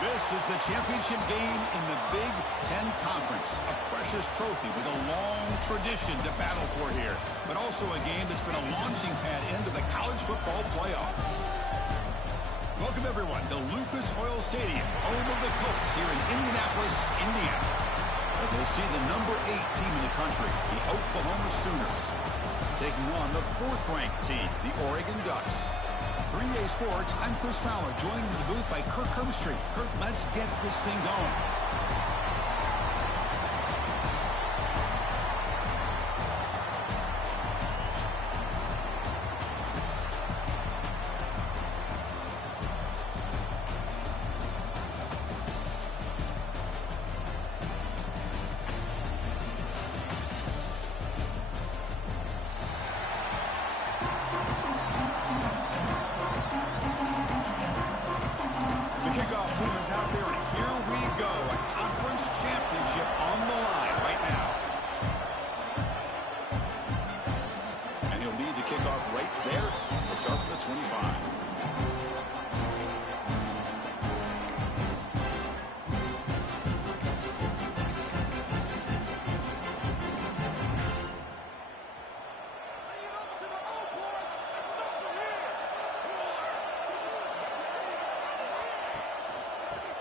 This is the championship game in the Big Ten Conference. A precious trophy with a long tradition to battle for here. But also a game that's been a launching pad into the college football playoff. Welcome, everyone, to Lucas Oil Stadium, home of the Colts here in Indianapolis, Indiana. As we'll see the number 8 team in the country, the Oklahoma Sooners, taking on the 4th-ranked team, the Oregon Ducks. 3A Sports, I'm Chris Fowler, joined in the booth by Kirk Herbstreit. Kirk, let's get this thing going.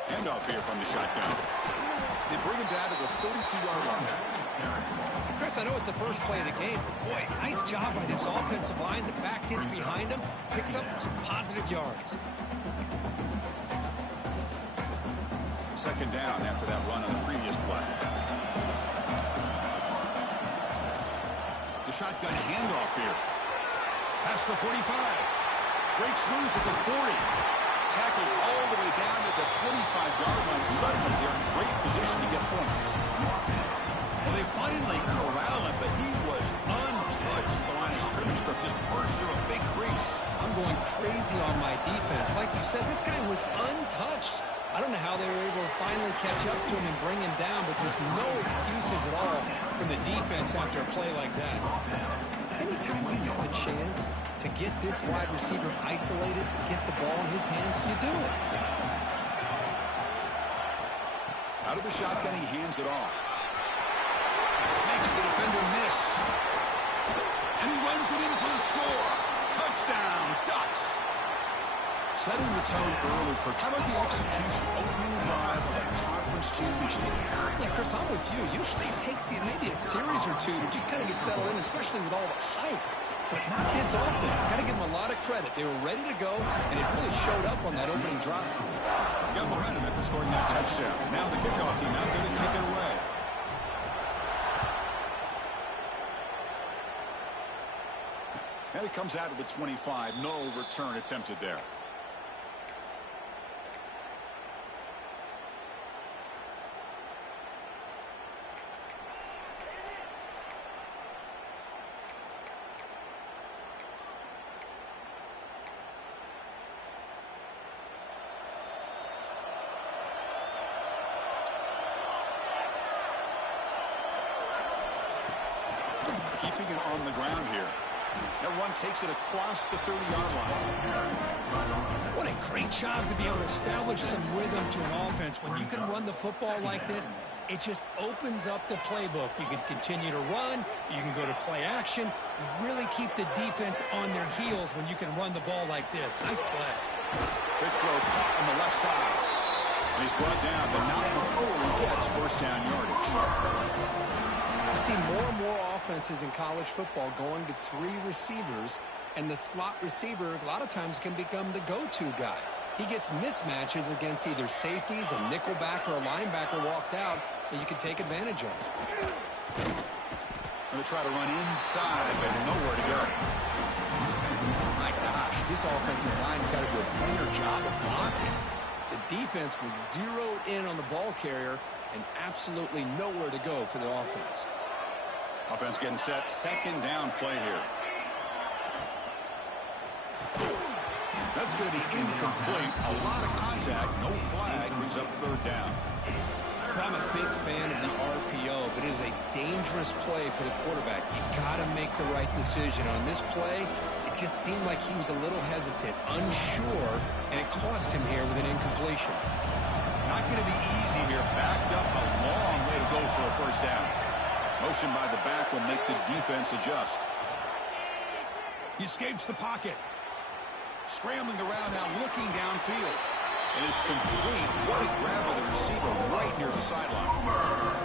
Handoff here from the shotgun. They bring him down to the 32-yard line. Chris, I know it's the first play of the game, but boy, nice job by this offensive line. The back gets behind him, picks up some positive yards. Second down after that run on the previous play. The shotgun handoff here. Past the 45. Breaks loose at the 40. Tackled all the way down at the 25-yard line. Suddenly, they're in great position to get points. Well, they finally corral him, but he was untouched. The line of scrimmage just burst through a big crease. I'm going crazy on my defense. Like you said, this guy was untouched. I don't know how they were able to finally catch up to him and bring him down, but there's no excuses at all from the defense after a play like that. Anytime you have a chance to get this wide receiver isolated, to get the ball in his hands, you do it. Out of the shotgun, he hands it off. Makes the defender miss. And he runs it in for the score. Touchdown, Ducks. Setting the tone early, Kirk. How about the execution? Opening drive of a conference championship. Yeah, Chris, I'm with you. Usually it takes you maybe a series or two to just kind of get settled in, especially with all the hype. But not this offense. Got to give them a lot of credit. They were ready to go, and it really showed up on that opening drive. Got momentum after scoring that touchdown. Now the kickoff team out there to kick it away. And it comes out of the 25. No return attempted there. Keeping it on the ground here. That one takes it across the 30-yard line. What a great job to be able to establish some rhythm to an offense. When you can run the football like this, it just opens up the playbook. You can continue to run. You can go to play action. You really keep the defense on their heels when you can run the ball like this. Nice play. Big throw caught on the left side. And he's brought down, but not before he gets first down yardage. I see more and more offenses in college football going to 3 receivers, and the slot receiver a lot of times can become the go-to guy. He gets mismatches against either safeties, a nickelback, or a linebacker walked out that you can take advantage of. Going to try to run inside, but nowhere to go. My gosh, this offensive line's got to do a better job of blocking. The defense was zeroed in on the ball carrier and absolutely nowhere to go for the offense. Offense getting set. Second down play here. That's going to be incomplete. A lot of contact. No flag. Brings up third down. I'm a big fan of the RPO, but it is a dangerous play for the quarterback. You got to make the right decision. On this play, it just seemed like he was a little hesitant, unsure, and it cost him here with an incompletion. Not going to be easy here. Backed up a long way to go for a first down. Motion by the back will make the defense adjust. He escapes the pocket. Scrambling around now, looking downfield. And it's complete. What a grab of the receiver right near the sideline.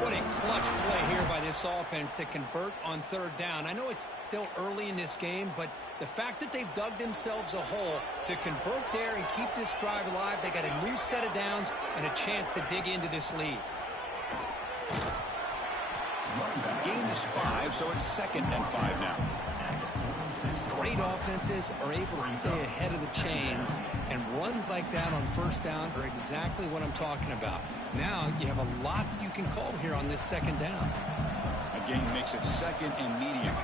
What a clutch play here by this offense to convert on third down. I know it's still early in this game, but the fact that they've dug themselves a hole to convert there and keep this drive alive, they got a new set of downs and a chance to dig into this lead. Game is 5, so it's 2nd and 5 now. Great offenses are able to stay ahead of the chains, and runs like that on first down are exactly what I'm talking about. Now you have a lot that you can call here on this 2nd down. Again, makes it 2nd and medium.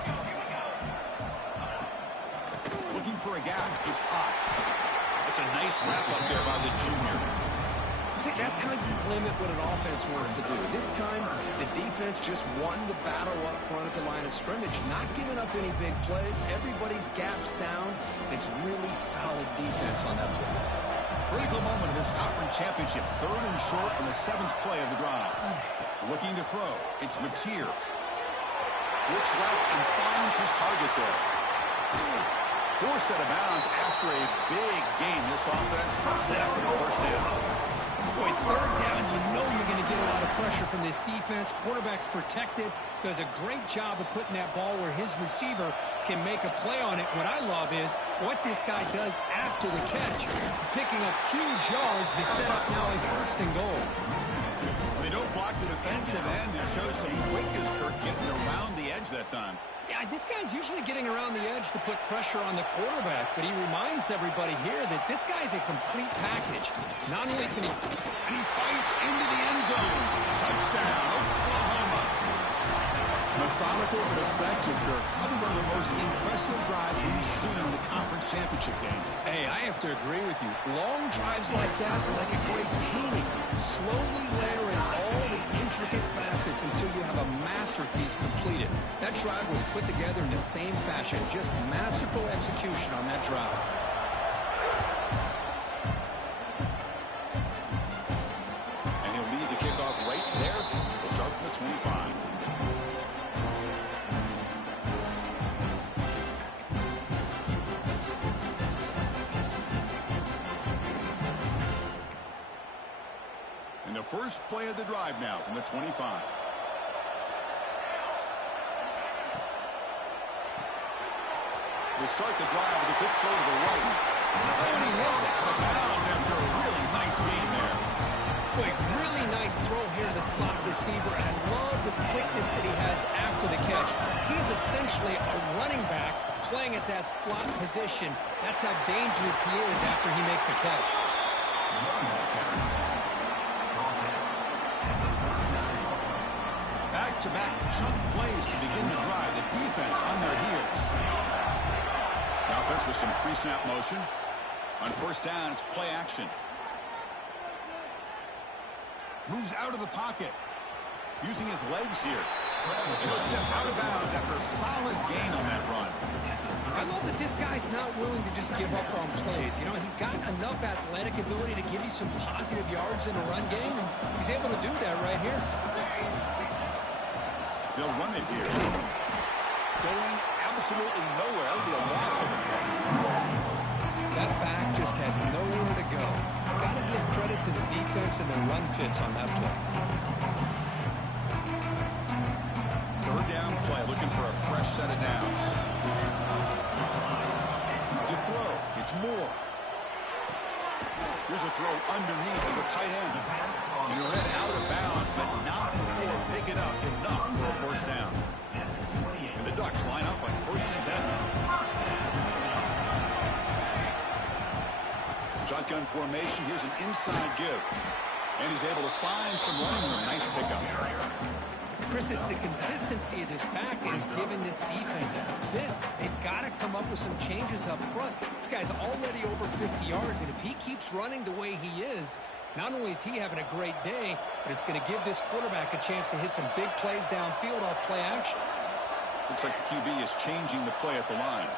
Looking for a gap. It's Potts. It's a nice wrap up there by the junior. See, that's how you limit what an offense wants to do. This time, the defense just won the battle up front at the line of scrimmage, not giving up any big plays. Everybody's gap sound. It's really solid defense on that play. Critical moment of this conference championship. 3rd and short on the 7th play of the drive. Looking to throw. It's Mateer. Looks left and finds his target there. 4 set of bounds after a big game. This offense set up with a first down. Boy, 3rd down, you know you're going to get a lot of pressure from this defense. Quarterback's protected, does a great job of putting that ball where his receiver can make a play on it. What I love is what this guy does after the catch, picking up huge yards to set up now a 1st and goal. They don't block the defensive end. It shows some quickness, Kirk, getting around the edge that time. Yeah, this guy's usually getting around the edge to put pressure on the quarterback, but he reminds everybody here that this guy's a complete package. Not only can he... And he fights into the end zone. Touchdown, Oklahoma. Methodical but effective, Kirk. Probably one of the most impressive drives we've seen in the conference championship game. Hey, I have to agree with you. Long drives like that are like a great painting. Slowly layering all the intricate facets until you have a masterpiece completed. That drive was put together in the same fashion. Just masterful execution on that drive. And he'll lead the kickoff right there. We'll start from the 25. And the first play of the drive now from the 25. We'll start the drive with a quick throw to the right. And he hits out of bounds after a really nice game there. Quick, really nice throw here to the slot receiver, and I love the quickness that he has after the catch. He's essentially a running back playing at that slot position. That's how dangerous he is after he makes a catch. Back-to-back chunk plays to begin the drive. The defense on their heels. The offense with some pre-snap motion. On first down, it's play action. Moves out of the pocket. Using his legs here. He'll step out of bounds after a solid gain on that run. I love that this guy's not willing to just give up on plays. You know, he's got enough athletic ability to give you some positive yards in a run game, and he's able to do that right here. They'll run it here. Going absolutely nowhere. That'll be a loss of the play. That back just had nowhere to go. Got to give credit to the defense and their run fits on that play. 3rd down play, looking for a fresh set of downs. To throw, it's Moore. Here's a throw underneath the tight end. And he'll head out of bounds, but not before picking up enough for a first down. And the Ducks line up on 1st and 10. Shotgun formation. Here's an inside give. And he's able to find some running room. Nice pickup. Chris, it's the consistency of this back is giving this defense fits. They've got to come up with some changes up front. This guy's already over 50 yards, and if he keeps running the way he is, not only is he having a great day, but it's going to give this quarterback a chance to hit some big plays downfield off play action. Looks like the QB is changing the play at the line.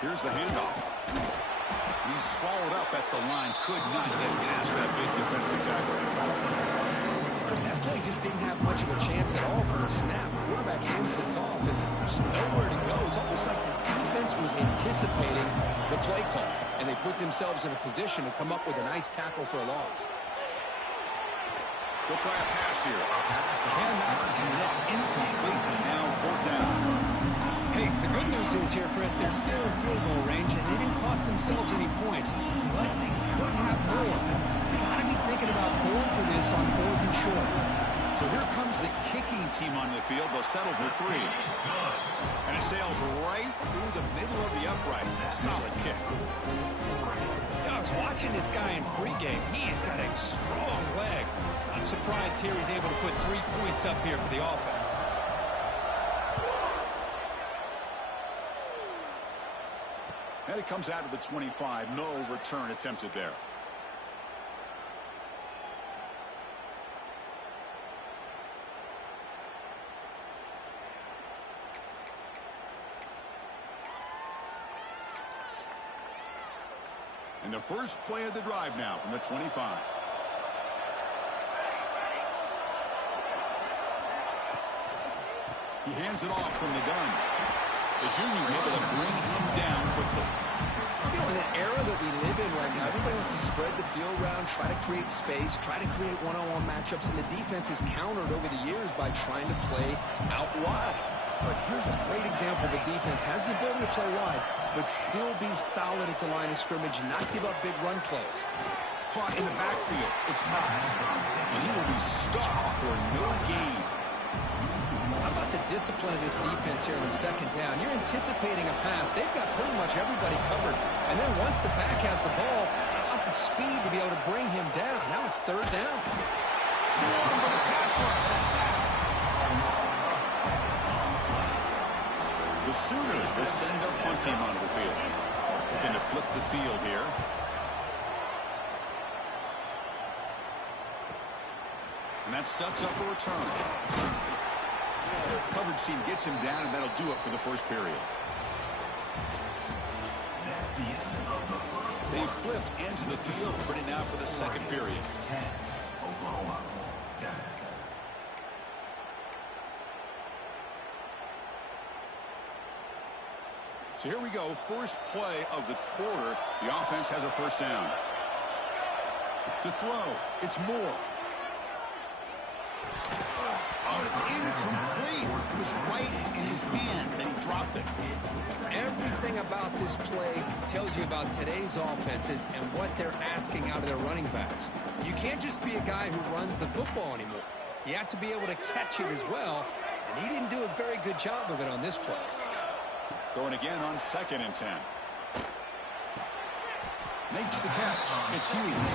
Here's the handoff. He's swallowed up at the line. Could not get past that big defensive tackle. Chris, that play just didn't have much of a chance at all from the snap. The quarterback hands this off, and there's nowhere to go. It's almost like the defense was anticipating the play call, and they put themselves in a position to come up with a nice tackle for a loss. They'll try a pass here. Cannot connect. Incomplete, and now fourth down. Hey, the good news is here, Chris, they're still in field goal range, and they didn't cost themselves any points, but they could have more. Got to be thinking about going for this on 4th and short. So here comes the kicking team on the field. They'll settle for 3. And it sails right through the middle of the uprights. A solid kick. I was watching this guy in pregame. He's got a strong leg. I'm surprised here he's able to put 3 points up here for the offense. And it comes out of the 25. No return attempted there. And the first play of the drive now from the 25. He hands it off from the gun. The junior able to bring him down quickly. You know, in the era that we live in right now, everybody wants to spread the field around, try to create space, try to create one-on-one matchups, and the defense is countered over the years by trying to play out wide. But here's a great example. The defense has the ability to play wide, but still be solid at the line of scrimmage and not give up big run plays. Caught in the backfield. It's Potts. And he will be stuffed for no gain. How about the discipline of this defense here on 2nd down? You're anticipating a pass. They've got pretty much everybody covered. And then once the back has the ball, how about the speed to be able to bring him down? Now it's 3rd down. Swarmed by the pass rush. A sack. The Sooners will send their punt team onto the field. Looking to flip the field here. And that sets up a return. Coverage team gets him down, and that'll do it for the first period. They flipped into the field, ready now for the second period. So here we go, first play of the quarter. The offense has a first down. To throw, it's Moore. Oh, it's incomplete. It was right in his hands, and he dropped it. Everything about this play tells you about today's offenses and what they're asking out of their running backs. You can't just be a guy who runs the football anymore. You have to be able to catch it as well, and he didn't do a very good job of it on this play. Going again on 2nd and 10. Makes the catch. It's Hughes.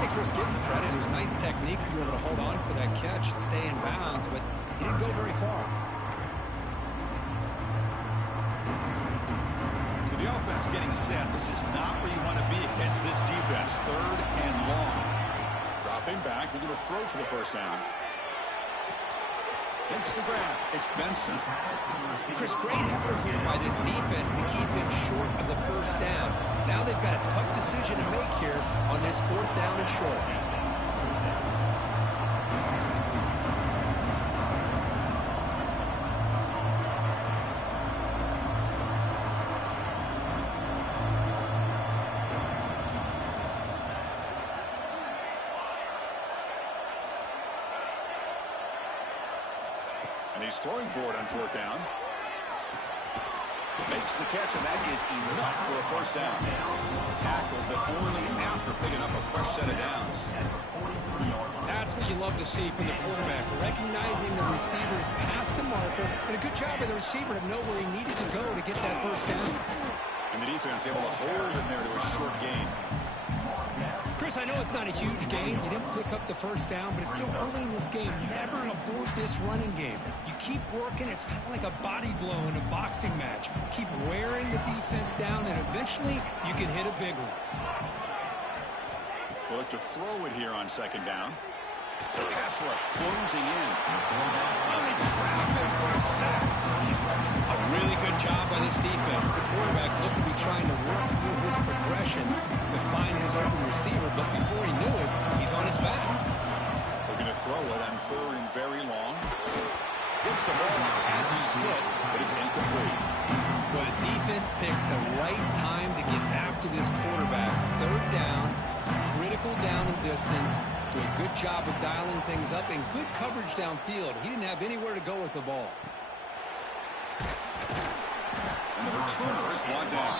Hey, Chris, give him credit. It was nice technique to be able to hold on for that catch and stay in bounds, but he didn't go very far. So the offense getting set. This is not where you want to be against this defense. 3rd and long. Dropping back. They're going to throw for the first down. Makes the grab. It's Benson. Chris, great effort here by this defense to keep him short of the first down. Now they've got a tough decision to make here on this 4th down and short. And he's throwing for it on 4th down. Makes the catch, and that is enough for a first down. Tackle, but only after picking up a fresh set of downs. That's what you love to see from the quarterback, recognizing the receivers past the marker, and a good job by the receiver to know where he needed to go to get that first down. And the defense able to hold him there to a short gain. Chris, I know it's not a huge game. You didn't pick up the first down, but it's still early in this game. Never abort this running game. You keep working. It's kind of like a body blow in a boxing match. Keep wearing the defense down, and eventually you can hit a big one. They look to throw it here on 2nd down. The pass rush closing in. And they trap it for a sack. A Really good job by this defense. The quarterback looked to be trying to work through his progressions to find his open receiver, but before he knew it, he's on his back. They're going to throw it on 3rd and very long. Gets the ball out as he's hit, but it's incomplete. Well, the defense picks the right time to get after this quarterback. 3rd down, critical down and distance. Do a good job of dialing things up and good coverage downfield. He didn't have anywhere to go with the ball. And the returner is brought down.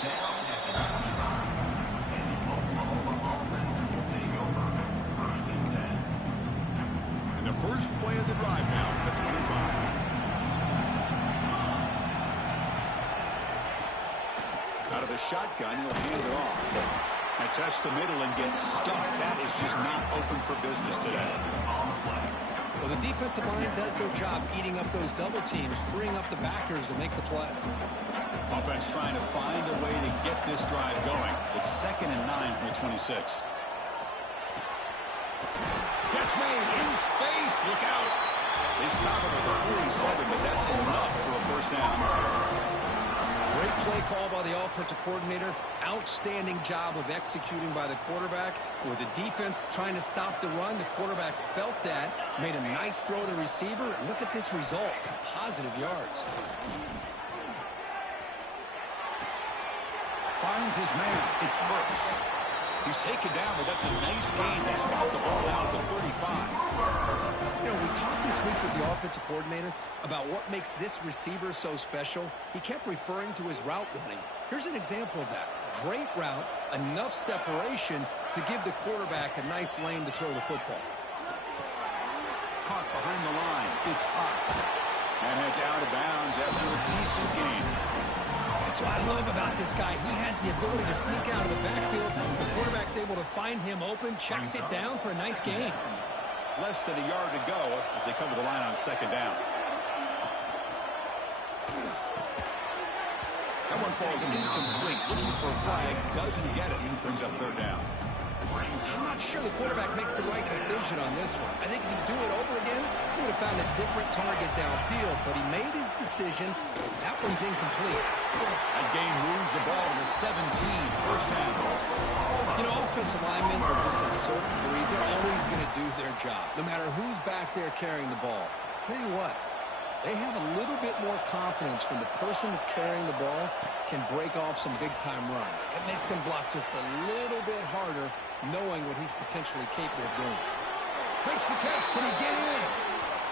And the first play of the drive now, the 25. Out of the shotgun, he'll hand it off. And tests the middle and gets stuck. That is just not open for business today. Well, the defensive line does their job eating up those double teams, freeing up the backers to make the play. Offense trying to find a way to get this drive going. It's 2nd and 9 from the 26. Catch made in space. Look out. They stop him at the 47, but that's enough for a first down. Great play call by the offensive coordinator. Outstanding job of executing by the quarterback. With the defense trying to stop the run, the quarterback felt that, made a nice throw to the receiver. Look at this result. Some positive yards. Finds his man. It's Burks. He's taken down, but that's a nice gain. They swap the ball out to 35. You know, we talked this week with the offensive coordinator about what makes this receiver so special. He kept referring to his route running. Here's an example of that. Great route, enough separation to give the quarterback a nice lane to throw the football. Caught behind the line. It's Potts. And heads out of bounds after a decent gain. That's what I love about this guy. He has the ability to sneak out of the backfield. The quarterback's able to find him open, checks it down for a nice gain. Less than a yard to go as they come to the line on 2nd down. That one falls incomplete. Looking for a flag. Doesn't get it. Brings up 3rd down. I'm not sure the quarterback makes the right decision on this one. I think if he'd do it over again, he would have found a different target downfield. But he made his decision. That one's incomplete. That gain moves the ball to the 17. First down. You know, offensive linemen are just a certain breed. They're always going to do their job, no matter who's back there carrying the ball. I'll tell you what, they have a little bit more confidence when the person that's carrying the ball can break off some big-time runs. It makes them block just a little bit harder, knowing what he's potentially capable of doing. Makes the catch. Can he get in?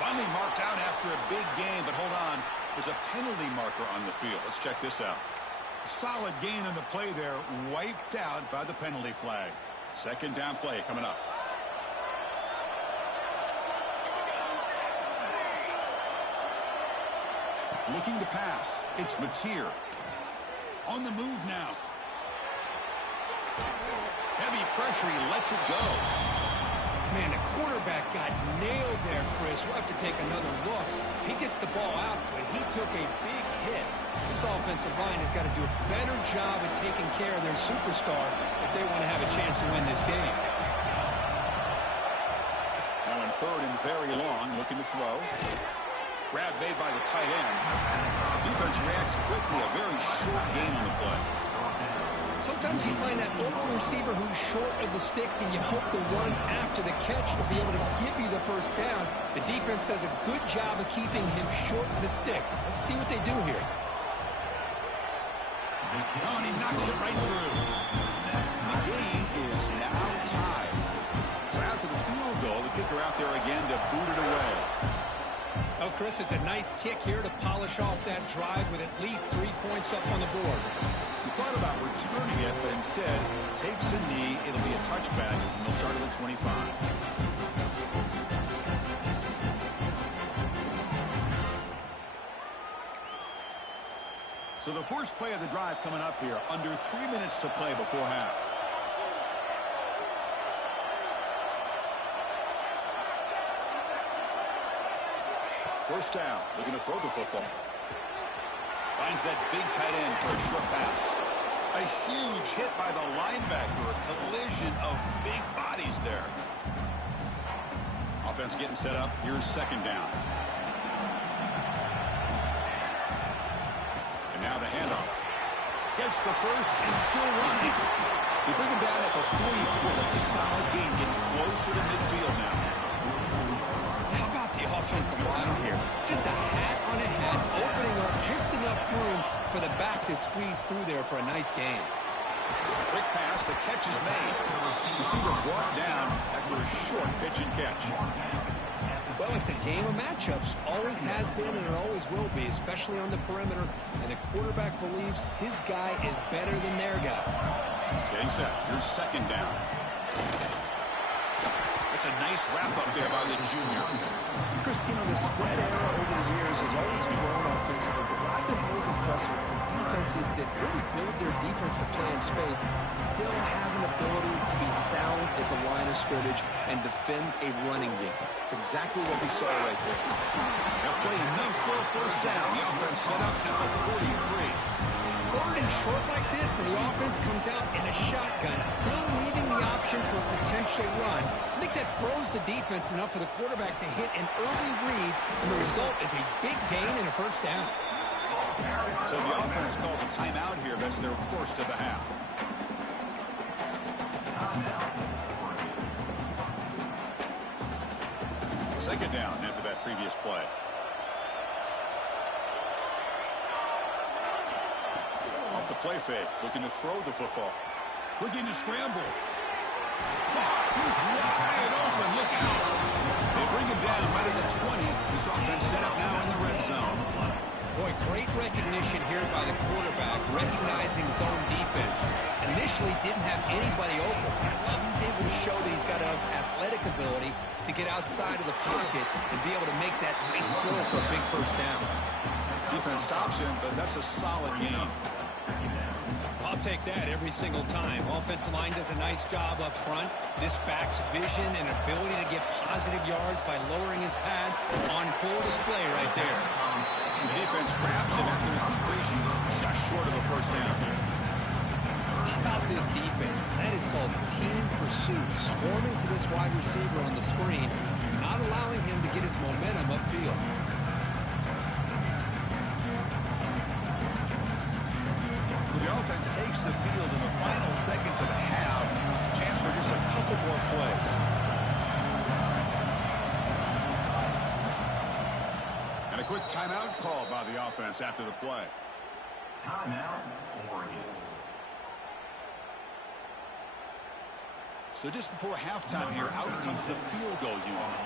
Finally marked out after a big gain, but hold on. There's a penalty marker on the field. Let's check this out. Solid gain on the play there, wiped out by the penalty flag. 2nd down play coming up. Looking to pass. It's Mateer. On the move now. Heavy pressure. He lets it go. Man, the quarterback got nailed there, Chris. We'll have to take another look. He gets the ball out, but he took a big hit. This offensive line has got to do a better job of taking care of their superstar if they want to have a chance to win this game. Now in 3rd and very long, looking to throw. Grab made by the tight end. Defense reacts quickly. A very short gain on the play. Sometimes you find that open receiver who's short of the sticks, and you hope the run after the catch will be able to give you the first down. The defense does a good job of keeping him short of the sticks. Let's see what they do here. Oh, and he knocks it right through. The game is now tied. So after the field goal, the kicker out there again to boot it away. Oh, Chris, it's a nice kick here to polish off that drive with at least 3 points up on the board. He thought about returning it, but instead takes a knee. It'll be a touchback, and they'll start at the 25. So the first play of the drive coming up here. Under 3 minutes to play before half. First down, looking to throw the football. Finds that big tight end for a short pass. A huge hit by the linebacker. A collision of big bodies there. Offense getting set up. Here's 2nd down. the handoff. Gets the first and still running. They bring him down at the 44. That's a solid gain, getting closer to midfield now. How about the offensive line here? Just a hat on a hat, opening up just enough room for the back to squeeze through there for a nice gain. Quick pass, the catch is made. Receiver brought down after a short pitch and catch. Well, it's a game of matchups. Always has been and it always will be, especially on the perimeter. And the quarterback believes his guy is better than their guy. Getting set. Here's second down. It's a nice wrap-up there by the junior. Chris, the spread era over the years has always grown offensively, but what I've been always impressed with defenses that really build their defense to play in space still have an ability to be sound at the line of scrimmage and defend a running game. It's exactly what we saw right there. That play enough for a first down. The offense set up at the 43. Third and short like this, and the offense comes out in a shotgun, still leaving the option for a potential run. I think that throws the defense enough for the quarterback to hit an early read, and the result is a big gain and a first down. So the offense calls a timeout here. That's their first of the half. Second down after that previous play. Off the play fake, looking to throw the football. Looking to scramble. He's wide open. Look out. They bring him down right at the 20. This offense set up now in the red zone. Boy, great recognition here by the quarterback, recognizing zone defense. Initially didn't have anybody open, but I love he's able to show that he's got enough athletic ability to get outside of the pocket and be able to make that nice throw for a big first down. Defense stops him, but that's a solid gain. I'll take that every single time. Offensive line does a nice job up front. This back's vision and ability to get positive yards by lowering his pads on full display right there. The defense grabs him after the completion, just short of a first down. How about this defense? That is called team pursuit. Swarming to this wide receiver on the screen, not allowing him to get his momentum upfield. So the offense takes the field in the final seconds of the half. Chance for just a couple more plays. And a quick timeout call by the offense after the play. Timeout, Oregon. So just before halftime here, out comes the field goal unit.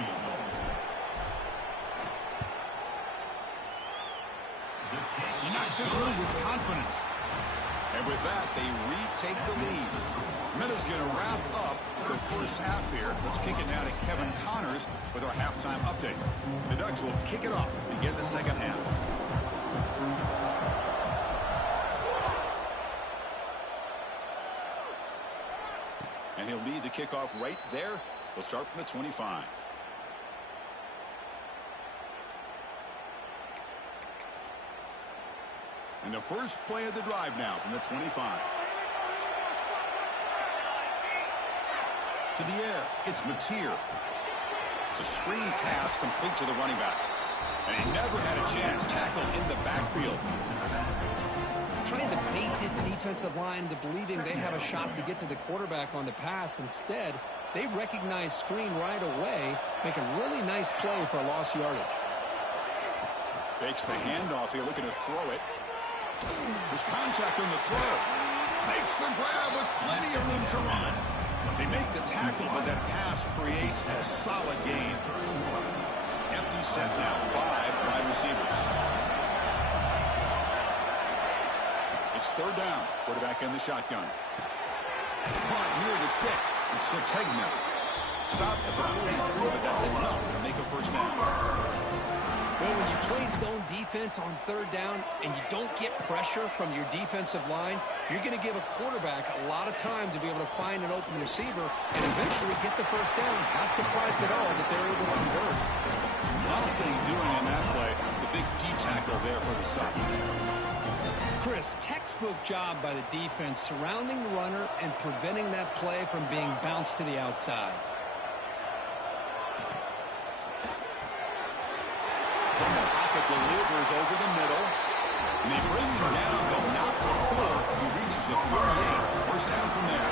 He knocks it through with confidence. And with that, they retake the lead. Meadow's going to wrap up the first half here. Let's kick it now to Kevin Connors with our halftime update. The Ducks will kick it off to begin the second half. And he'll lead the kickoff right there. He'll start from the 25. And the first play of the drive now from the 25. To the air, it's Mateer. It's a screen pass complete to the running back. And he never had a chance tackled in the backfield. Trying to bait this defensive line to believing they have a shot to get to the quarterback on the pass. Instead, they recognize screen right away, make a really nice play for a lost yardage. Fakes the handoff here, looking to throw it. There's contact on the throw. Makes the grab with plenty of room to run. They make the tackle, but that pass creates a solid gain. Empty set now, 5 wide receivers. It's third down. Quarterback in the shotgun. Caught near the sticks. It's Sategna. Stop at the 43, but that's enough to make a first down. Well, when you play zone defense on third down and you don't get pressure from your defensive line, you're going to give a quarterback a lot of time to be able to find an open receiver and eventually get the first down. Not surprised at all that they're able to convert. Nothing doing in that play. The big D tackle there for the stop. Chris, textbook job by the defense surrounding the runner and preventing that play from being bounced to the outside. From the pocket delivers over the middle. And they bring him down, but not before he reaches the 38. First down from there.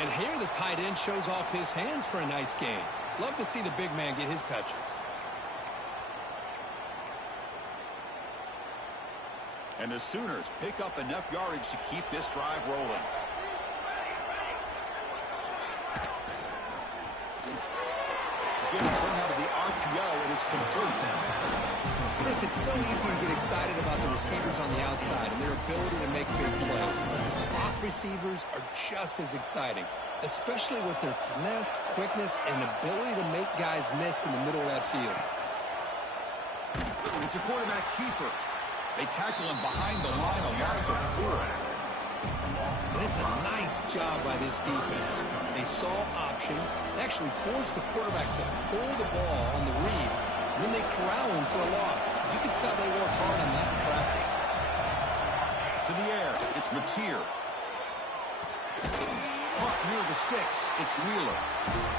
And here the tight end shows off his hands for a nice gain. Love to see the big man get his touches. And the Sooners pick up enough yardage to keep this drive rolling. Again, coming out of the RPO, and it's complete. Chris, it's so easy to get excited about the receivers on the outside and their ability to make big plays. But the slot receivers are just as exciting, especially with their finesse, quickness, and ability to make guys miss in the middle of that field. It's a quarterback keeper. They tackle him behind the line, a loss of 4. And it's a nice job by this defense. They saw option. They actually forced the quarterback to pull the ball on the read. And then they corral him for a loss. You can tell they worked hard on that in practice. To the air, it's Mateer. Caught near the sticks, it's Wheeler.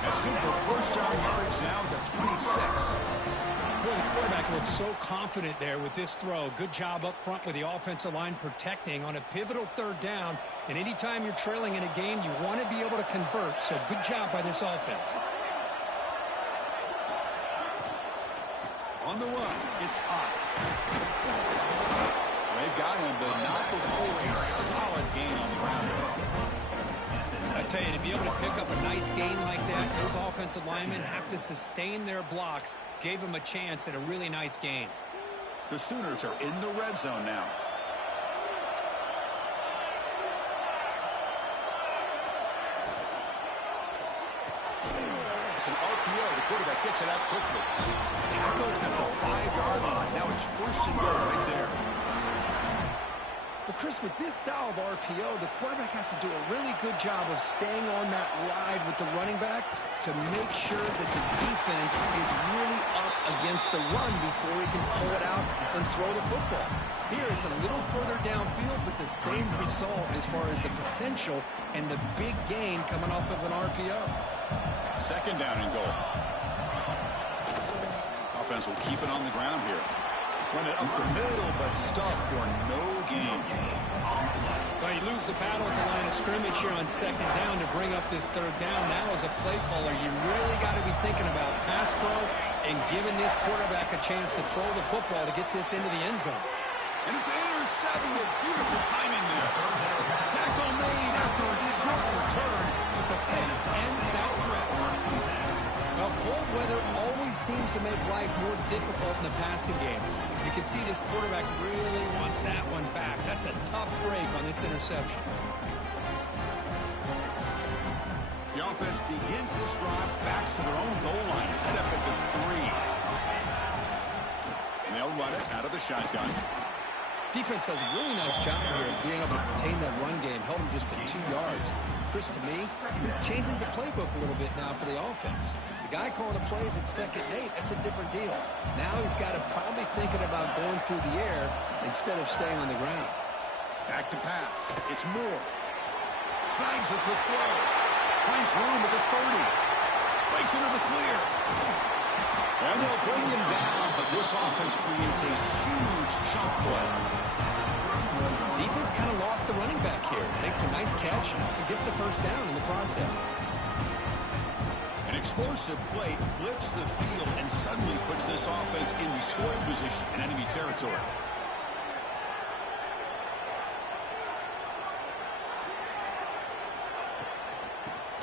That's good for first down yardage now to 26. Boy, the quarterback looked so confident there with this throw. Good job up front with the offensive line protecting on a pivotal third down. And anytime you're trailing in a game, you want to be able to convert. So good job by this offense. On the run, it's Ott. They've got him, but not before a solid gain on the ground. I tell you, to be able to pick up a nice gain like that, those offensive linemen have to sustain their blocks. Gave them a chance at a really nice gain. The Sooners are in the red zone now. It's an RPO. The quarterback gets it out quickly. Tackle at the 5-yard line. Now it's first and goal right there. Well, Chris, with this style of RPO, the quarterback has to do a really good job of staying on that ride with the running back to make sure that the defense is really up against the run before he can pull it out and throw the football. Here, it's a little further downfield, but the same result as far as the potential and the big gain coming off of an RPO. Second down and goal. Offense will keep it on the ground here. Run it up the middle, but stuff for no gain. Well, you lose the battle at the line of scrimmage here on second down to bring up this third down. Now, as a play caller, you really got to be thinking about pass pro and giving this quarterback a chance to throw the football to get this into the end zone. And it's intercepted. Beautiful timing there. Tackle made after a short return, but the pick ends that threat. Well, cold weather always seems to make life more difficult in the passing game. You can see this quarterback really wants that one back. That's a tough break on this interception. The offense begins this drive, backs to their own goal line, set up at the 3. And they'll run it out of the shotgun. Defense does a really nice job here of being able to contain that run game, held him just at 2 yards. Chris, to me, this changes the playbook a little bit now for the offense. The guy calling the plays at 2nd and 8, that's a different deal. Now he's got to probably thinking about going through the air instead of staying on the ground. Back to pass. It's Moore. Snags the quick throw. Finds room at the 30. Breaks into the clear. And they'll bring him down, but this offense creates a huge chunk play. Defense kind of lost the running back here. Makes a nice catch and gets the first down in the process. An explosive play flips the field and suddenly puts this offense into scoring position in enemy territory.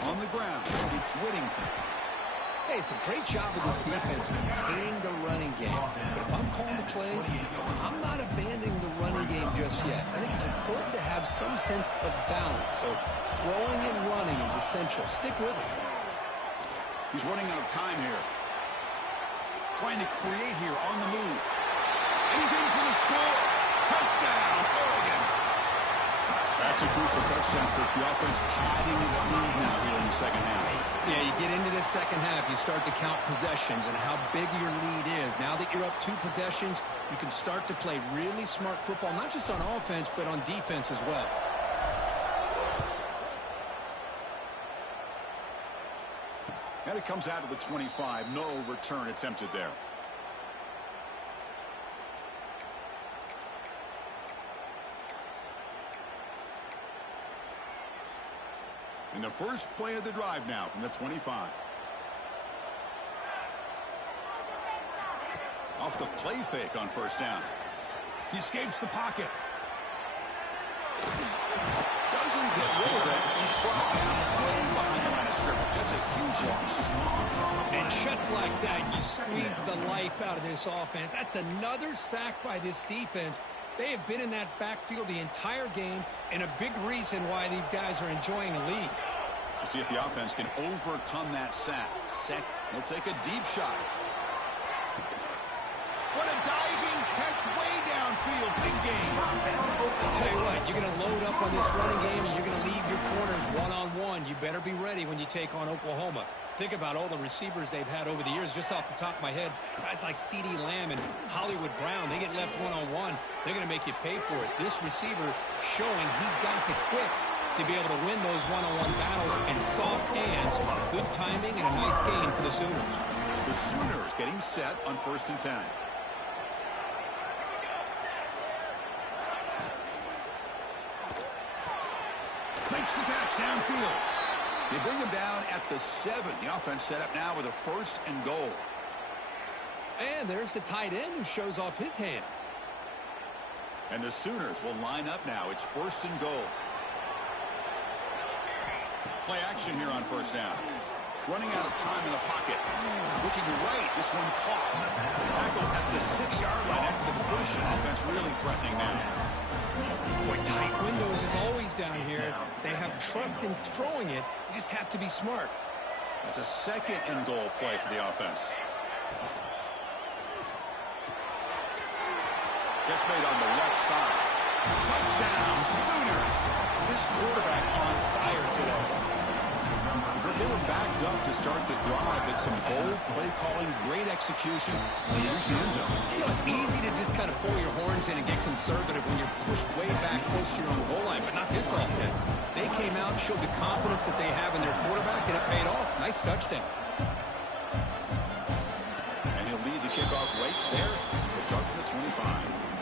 On the ground, it's Whittington. Hey, it's a great job of this defense containing the running game. But if I'm calling the plays, I'm not abandoning the running game just yet. I think it's important to have some sense of balance. So throwing and running is essential. Stick with it. He's running out of time here. Trying to create here on the move. And he's in for the score. Touchdown, Oregon. That's a crucial touchdown for the offense, padding its lead now here in the second half. Yeah, you get into this second half, you start to count possessions and how big your lead is. Now that you're up 2 possessions, you can start to play really smart football, not just on offense, but on defense as well. And it comes out of the 25. No return attempted there. And the first play of the drive now from the 25. Off the play fake on first down. He escapes the pocket. Doesn't get rid of it. He's brought down way behind the line of scrimmage. That's a huge loss. And just like that, you squeeze the life out of this offense. That's another sack by this defense. They have been in that backfield the entire game, and a big reason why these guys are enjoying a lead. We'll see if the offense can overcome that sack. He'll take a deep shot. What a diving catch way downfield. Big game. I'll tell you what, you're going to load up on this running game, and you're going to leave your corners one-on-one. You better be ready when you take on Oklahoma. Think about all the receivers they've had over the years. Just off the top of my head, guys like CeeDee Lamb and Hollywood Brown, they get left one-on-one. They're going to make you pay for it. This receiver showing he's got the quicks to be able to win those one-on-one battles and soft hands. Good timing and a nice gain for the Sooners. The Sooners getting set on 1st and 10. Makes the catch downfield. They bring him down at the 7. The offense set up now with a 1st and goal. And there's the tight end who shows off his hands. And the Sooners will line up now. It's 1st and goal. Play action here on 1st down. Running out of time in the pocket. Looking right. This one caught. Tackle at the 6-yard line after the push. Offense really threatening now. Boy, tight windows is always down here. They have trust in throwing it. You just have to be smart. That's a 2nd and goal play for the offense. Catch made on the left side. Touchdown, Sooners. This quarterback on fire today. They were backed up to start the drive, but some bold play calling, great execution when you reach the end zone. You know, it's easy to just kind of pull your horns in and get conservative when you're pushed way back close to your own goal line, but not this offense. They came out and showed the confidence that they have in their quarterback, and it paid off. Nice touchdown. And he'll lead the kickoff right there. We'll start from the 25.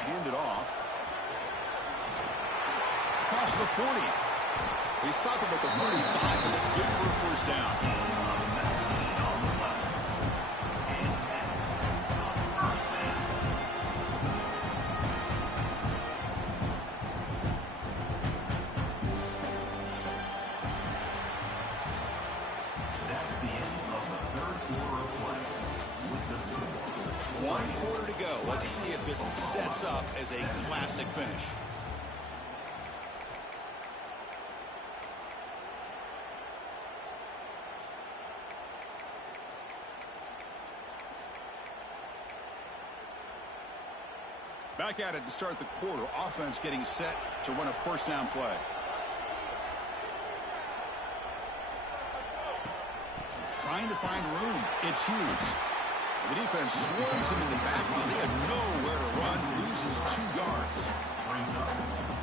Handed off. Across the 40. They stop him at the 35, and that's good for a 1st down. That's the end of the 3rd quarter of play. With the score. 1 quarter to go. Let's see if this sets up as a classic finish. Back at it to start the quarter. Offense getting set to run a 1st down play. Trying to find room. It's Hughes. The defense swarms him in the backfield. They have nowhere to run. Loses 2 yards.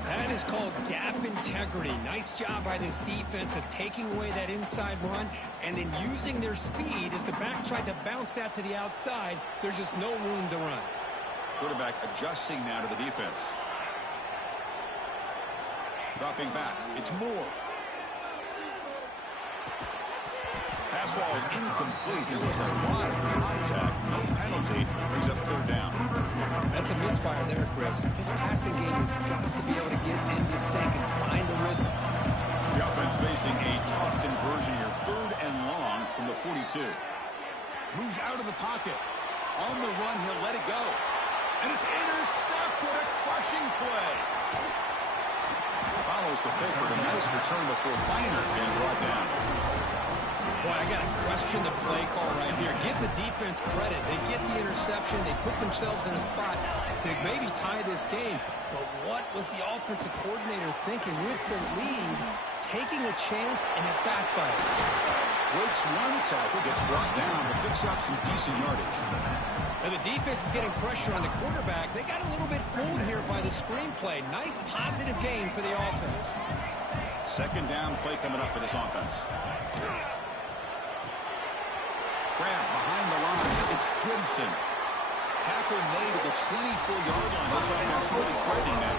That is called gap integrity. Nice job by this defense of taking away that inside run and then using their speed as the back tried to bounce that to the outside. There's just no room to run. Quarterback adjusting now to the defense. Dropping back. It's Moore. Pass ball is incomplete. There was a lot of contact. No penalty. Brings up 3rd down. That's a misfire there, Chris. This passing game has got to be able to get into sync and find a rhythm. The offense facing a tough conversion here. 3rd and long from the 42. Moves out of the pocket. On the run, he'll let it go. And it's intercepted. A crushing play. Follows the pick with a nice return before Feiner being brought down. Boy, I got to question the play call right here. Give the defense credit. They get the interception. They put themselves in a spot to maybe tie this game. But what was the offensive coordinator thinking with the lead, taking a chance, and it backfired? Breaks one tackle, gets brought down, but picks up some decent yardage. And the defense is getting pressure on the quarterback. They got a little bit fooled here by the screenplay. Nice positive game for the offense. 2nd down play coming up for this offense. Grab behind the line. It's Gibson. Tackle made at the 24-yard line. This offense really threatening that.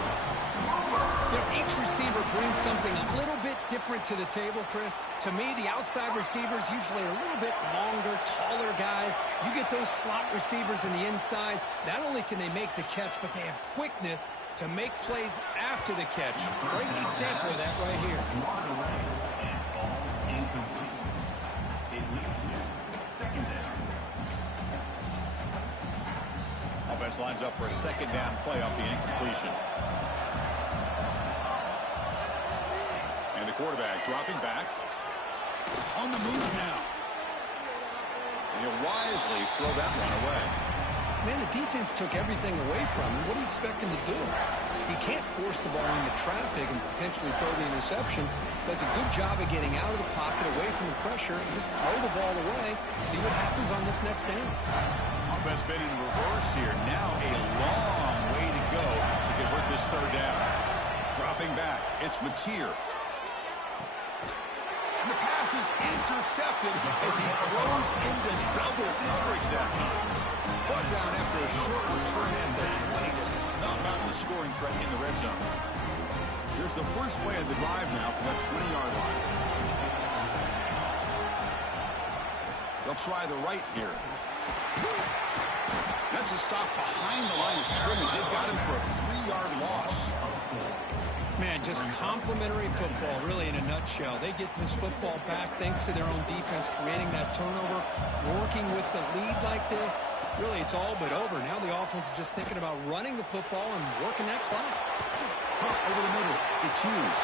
You know, each receiver brings something a little bit different to the table, Chris. To me, the outside receivers usually are a little bit longer, taller guys. You get those slot receivers in the inside. Not only can they make the catch, but they have quickness to make plays after the catch. Great example of that right here. Offense lines up for a second down play off the incompletion. And the quarterback dropping back. On the move now. And he'll wisely throw that one away. Man, the defense took everything away from him. What do you expect him to do? He can't force the ball into traffic and potentially throw the interception. Does a good job of getting out of the pocket, away from the pressure, and just throw the ball away. See what happens on this next down. Offense been in reverse here. Now a long way to go to convert this third down. Dropping back, it's Mateer. And the pass is intercepted as he throws into double coverage that time. Brought down after a short return at the 20 to snuff out the scoring threat in the red zone. Here's the first play of the drive now from that 20-yard line. They'll try the right here. That's a stop behind the line of scrimmage. They've got him for a 3-yard loss. Man, just complimentary football, really, in a nutshell. They get this football back thanks to their own defense, creating that turnover, working with the lead like this. Really, it's all but over. Now the offense is just thinking about running the football and working that clock. Punt over the middle. It's Hughes.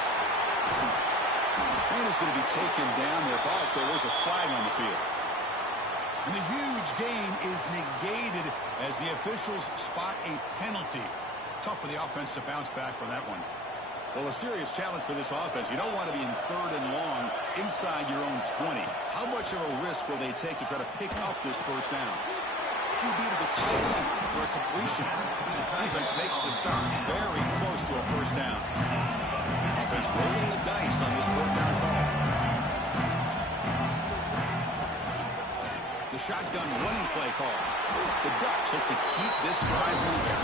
And it's going to be taken down there, but there is a flag on the field. And the huge gain is negated as the officials spot a penalty. Tough for the offense to bounce back from that one. Well, a serious challenge for this offense. You don't want to be in third and long inside your own 20. How much of a risk will they take to try to pick up this first down? QB to the tight end for a completion. Defense makes the stop. Very close to a first down. Offense rolling the dice on this fourth down call. The shotgun running play call. The Ducks look to keep this drive moving.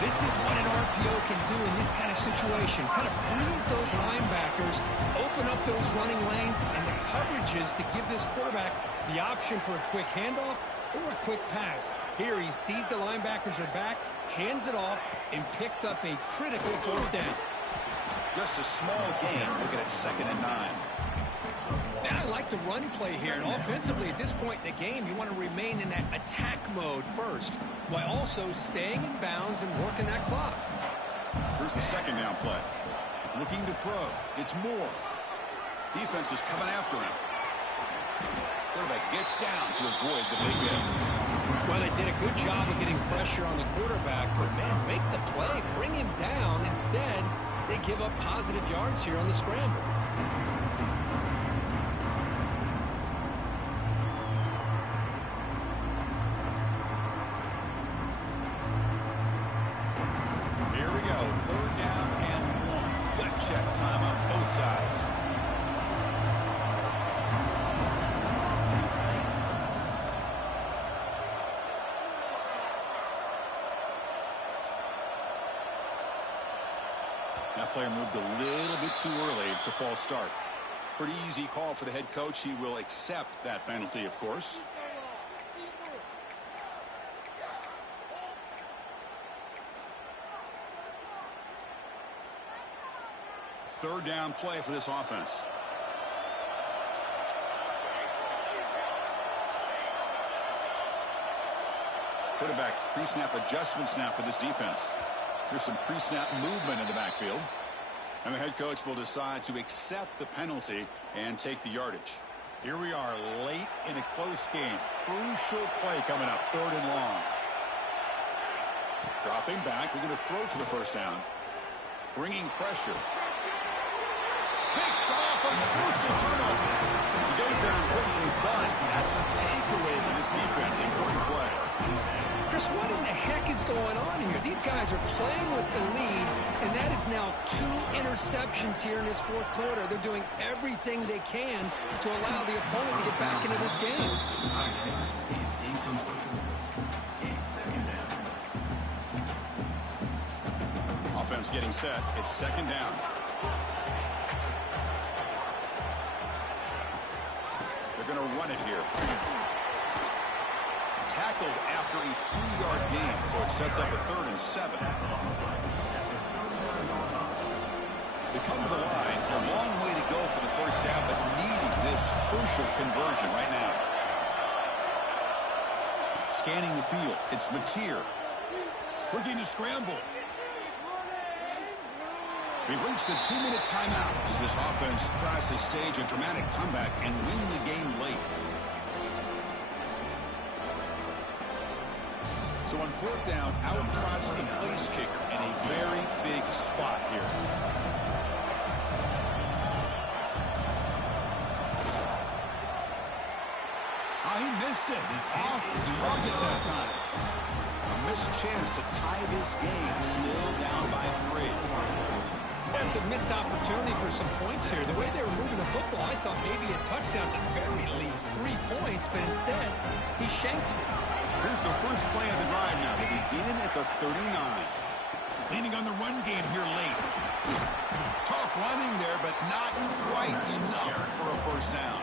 This is what an RPO can do in this kind of situation. Kind of freeze those linebackers, open up those running lanes, and the coverages to give this quarterback the option for a quick handoff or a quick pass. Here he sees the linebackers are back, hands it off, and picks up a critical fourth down. Just a small gain. Looking at 2nd and 9. Now I like the run play here, and offensively at this point in the game, you want to remain in that attack mode first, while also staying in bounds and working that clock. Here's the second down play. Looking to throw. It's Moore. Defense is coming after him. Quarterback gets down to avoid the big hit. Well, they did a good job of getting pressure on the quarterback, but man, make the play, bring him down. Instead, they give up positive yards here on the scramble. Time on both sides. That player moved a little bit too early. It's a false start. Pretty easy call for the head coach. He will accept that penalty, of course. Third down play for this offense. Quarterback pre-snap adjustments now for this defense. There's some pre-snap movement in the backfield. And the head coach will decide to accept the penalty and take the yardage. Here we are late in a close game. Crucial play coming up, 3rd and long. Dropping back, we're going to throw for the first down. Bringing pressure. Picked off a crucial turnover. He goes down quickly, but that's a takeaway for this defense. Important play. Chris, Chris, what in the heck is going on here? These guys are playing with the lead, and that is now 2 interceptions here in this fourth quarter. They're doing everything they can to allow the opponent to get back into this game. Offense getting set. It's second down. They're going to run it here. Tackled after a 3-yard gain, so it sets up a 3rd and 7. They come to the line, a long way to go for the first down, but needing this crucial conversion right now. Scanning the field, it's Mateer. Looking to scramble. We've reached the 2-minute timeout as this offense tries to stage a dramatic comeback and win the game late. So on 4th down, out trots the place kicker in a very big spot here. He missed it. Off target that time. A missed chance to tie this game. Still down by 3. That's a missed opportunity for some points here. The way they were moving the football, I thought maybe a touchdown, at the very least 3 points, but instead, he shanks it. Here's the first play of the drive now. They begin at the 39. Leaning on the run game here late. Tough running there, but not quite enough for a first down.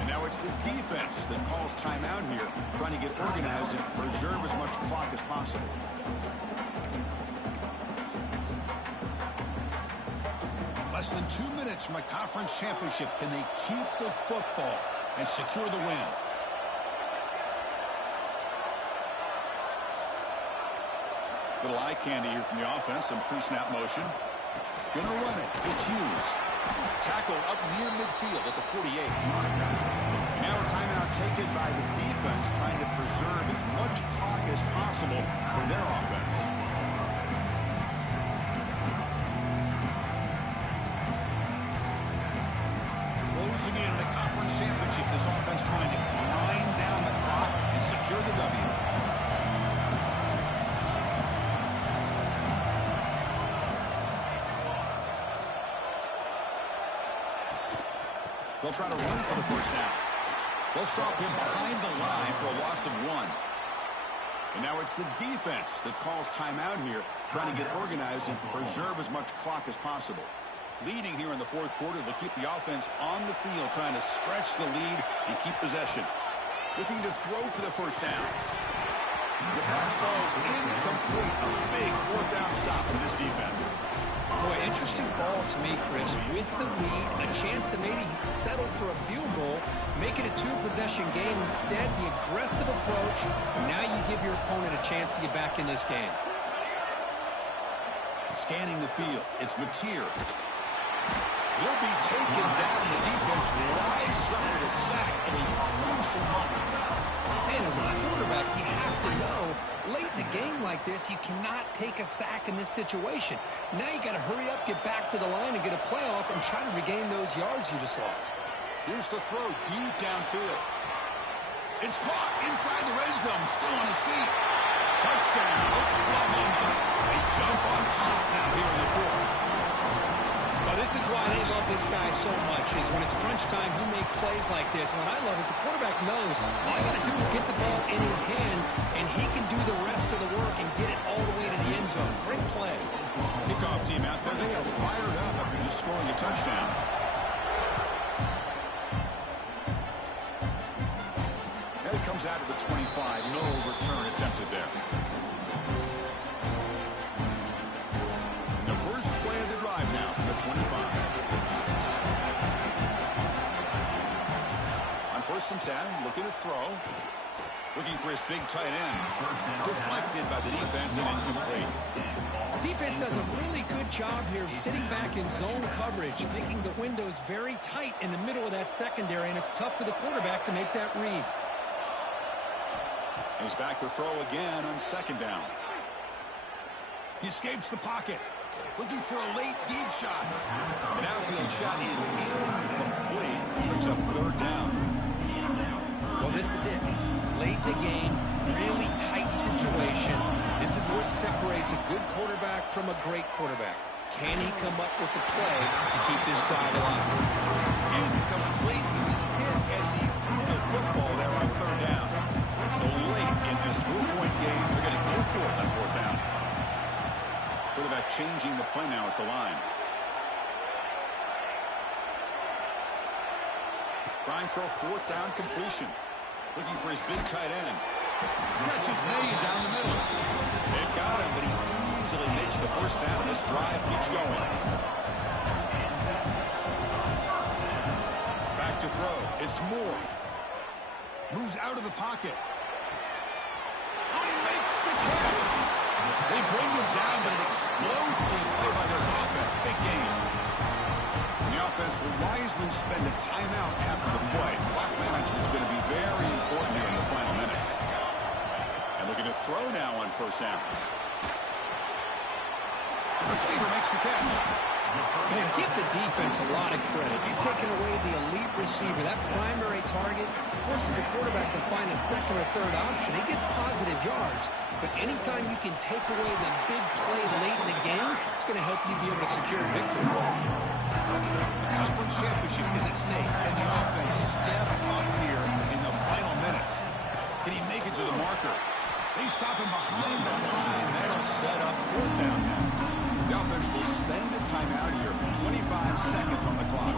And now it's the defense that calls timeout here, trying to get organized and preserve as much clock as possible. Less than 2 minutes from a conference championship. Can they keep the football and secure the win? Little eye candy here from the offense. Some pre-snap motion. Gonna run it. It's Hughes. Tackled up near midfield at the 48. Now a timeout taken by the defense, trying to preserve as much clock as possible for their offense. Closing in on a conference championship, this offense trying to grind down the clock and secure the W. They'll try to run for the first down. They'll stop him behind the line for a loss of 1. And now it's the defense that calls timeout here, trying to get organized and preserve as much clock as possible. Leading here in the fourth quarter, they'll keep the offense on the field, trying to stretch the lead and keep possession. Looking to throw for the first down. The pass ball is incomplete. A big 4th down stop for this defense. Boy, interesting ball to me, Chris. With the lead, a chance to maybe settle for a field goal, make it a 2-possession game. Instead, the aggressive approach. Now you give your opponent a chance to get back in this game. Scanning the field, it's Mateer. He'll be taken down. The defense rises up with a sack in a crucial moment. Man, as a quarterback, you have to know, late in the game like this, you cannot take a sack in this situation. Now you got to hurry up, get back to the line, and get a playoff and try to regain those yards you just lost. Here's the throw deep downfield. It's caught inside the red zone, still on his feet. Touchdown, Oklahoma. They jump on top now here in the fourth. Well, this is why they love this guy so much, is when it's crunch time, he makes plays like this. And what I love is the quarterback knows all you got to do is get the ball in his hands, and he can do the rest of the work and get it all the way to the end zone. Great play. Kickoff team out there. They are fired up after just scoring a touchdown. And it comes out of the 25. No return attempted there. The first play of the drive now from the 25. On 1st and 10, looking to throw. Looking for his big tight end. Deflected by the defense and incomplete. Defense does a really good job here of sitting back in zone coverage, making the windows very tight in the middle of that secondary, and it's tough for the quarterback to make that read. He's back to throw again on 2nd down. He escapes the pocket. Looking for a late deep shot. An outfield shot is incomplete. Brings up 3rd down. Well, this is it. Late late in the game, really tight situation. This is what separates a good quarterback from a great quarterback. Can he come up with the play to keep this drive alive? Incomplete. He was hit as he threw the football there on third down. So late in this 4-point game, they're going to go for it on fourth down. Quarterback changing the play now at the line. Trying for a fourth down completion. Looking for his big tight end. Catch is made down the middle. They've got him, but he easily makes the first down. This drive keeps going. Back to throw. It's Moore. Moves out of the pocket. Oh, he makes the catch. They bring him down, but an explosive play by this offense. Big game. The offense will wisely spend a timeout after the play. Clock management is going to be very important here in the final minutes. And looking to throw now on first down. The receiver makes the catch. Man, give the defense a lot of credit. You're taking away the elite receiver. That primary target forces the quarterback to find a second or third option. He gets positive yards. But anytime you can take away the big play late in the game, it's going to help you be able to secure a victory. The conference championship is at stake. Can the offense step up here in the final minutes? Can he make it to the marker? They stop him behind the line. That'll set up fourth down now. The offense will spend a timeout here. 25 seconds on the clock.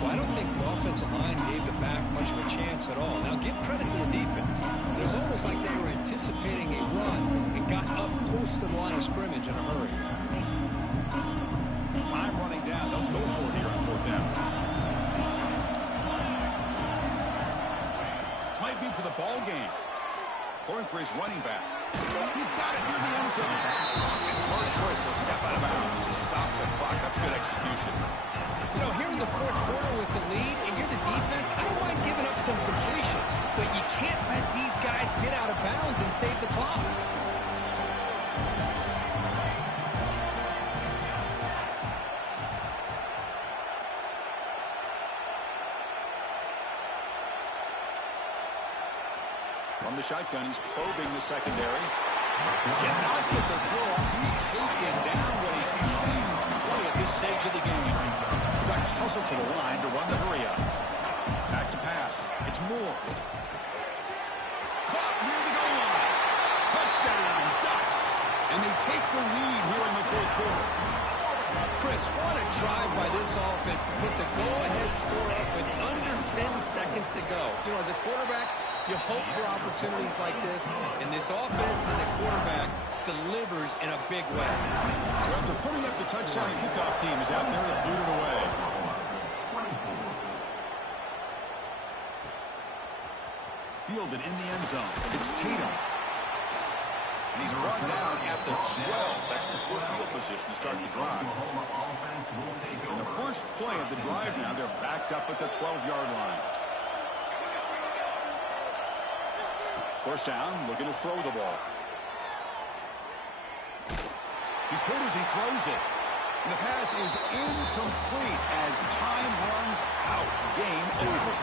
Well, I don't think the offensive line gave the back much of a chance at all. Now, give credit to the defense. It was almost like they were anticipating a run and got up close to the line of scrimmage in a hurry. Time running down. They'll go for it here on fourth down. This might be for the ball game. Throwing for his running back. He's got it near the end zone. And smart choice. He'll step out of bounds to stop the clock. That's good execution. You know, here in the fourth quarter with the lead, and you're the defense, I don't mind giving up some completions, but you can't let these guys get out of bounds and save the clock. From the shotgun, he's probing the secondary. Cannot get the throw off. He's taken down with a huge play at this stage of the game. Ducks hustle to the line to run the hurry up. Back to pass. It's Moore. Caught near the goal line. Touchdown, Ducks. And they take the lead here in the fourth quarter. Chris, what a drive by this offense to put the go-ahead score up with under 10 seconds to go. You know, as a quarterback, you hope for opportunities like this, and this offense and the quarterback delivers in a big way. So after putting up the touchdown, the kickoff team is out there to boot it away. Fielded in the end zone. It's Tatum. And he's brought down at the 12. That's before field position to start the drive. In the first play of the drive now, they're backed up at the 12-yard line. First down, looking to throw the ball. He's hit as he throws it. And the pass is incomplete as time runs out. Game over.